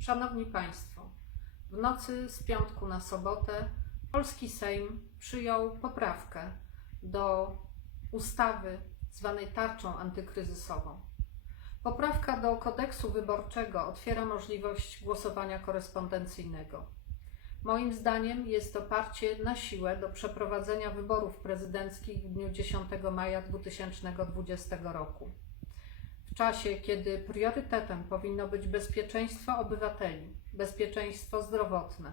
Szanowni Państwo, w nocy z piątku na sobotę polski Sejm przyjął poprawkę do ustawy zwanej tarczą antykryzysową. Poprawka do kodeksu wyborczego otwiera możliwość głosowania korespondencyjnego. Moim zdaniem jest to parcie na siłę do przeprowadzenia wyborów prezydenckich w dniu 10 maja 2020 roku. Czasie, kiedy priorytetem powinno być bezpieczeństwo obywateli, bezpieczeństwo zdrowotne,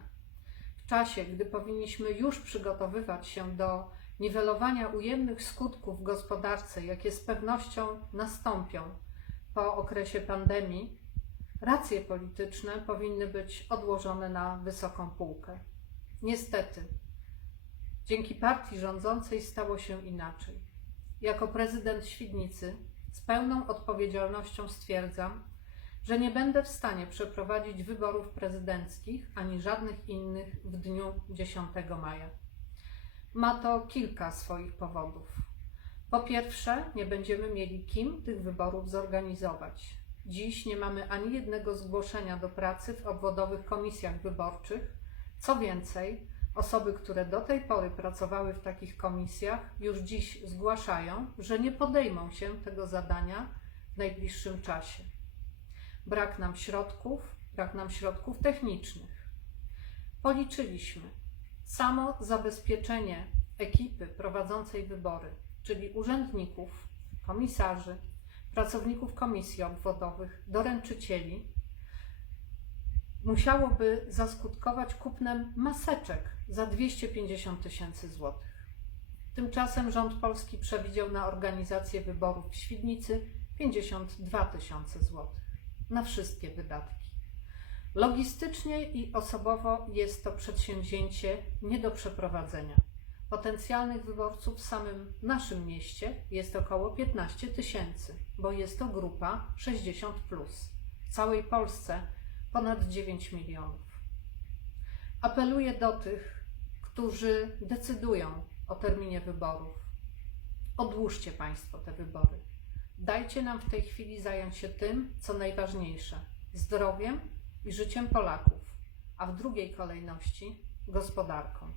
w czasie, gdy powinniśmy już przygotowywać się do niwelowania ujemnych skutków w gospodarce, jakie z pewnością nastąpią po okresie pandemii, racje polityczne powinny być odłożone na wysoką półkę. Niestety, dzięki partii rządzącej stało się inaczej. Jako prezydent Świdnicy z pełną odpowiedzialnością stwierdzam, że nie będę w stanie przeprowadzić wyborów prezydenckich ani żadnych innych w dniu 10 maja. Ma to kilka swoich powodów. Po pierwsze, nie będziemy mieli kim tych wyborów zorganizować. Dziś nie mamy ani jednego zgłoszenia do pracy w obwodowych komisjach wyborczych. Co więcej, osoby, które do tej pory pracowały w takich komisjach, już dziś zgłaszają, że nie podejmą się tego zadania w najbliższym czasie. Brak nam środków, brak nam środków technicznych. Policzyliśmy samo zabezpieczenie ekipy prowadzącej wybory, czyli urzędników, komisarzy, pracowników komisji obwodowych, doręczycieli, musiałoby zaskutkować kupnem maseczek za 250 tysięcy złotych. Tymczasem rząd polski przewidział na organizację wyborów w Świdnicy 52 tysiące złotych na wszystkie wydatki. Logistycznie i osobowo jest to przedsięwzięcie nie do przeprowadzenia. Potencjalnych wyborców w samym naszym mieście jest około 15 tysięcy, bo jest to grupa 60. Plus. W całej Polsce ponad 9 milionów. Apeluję do tych, którzy decydują o terminie wyborów. Odłóżcie Państwo te wybory. Dajcie nam w tej chwili zająć się tym, co najważniejsze zdrowiem i życiem Polaków, a w drugiej kolejności gospodarką.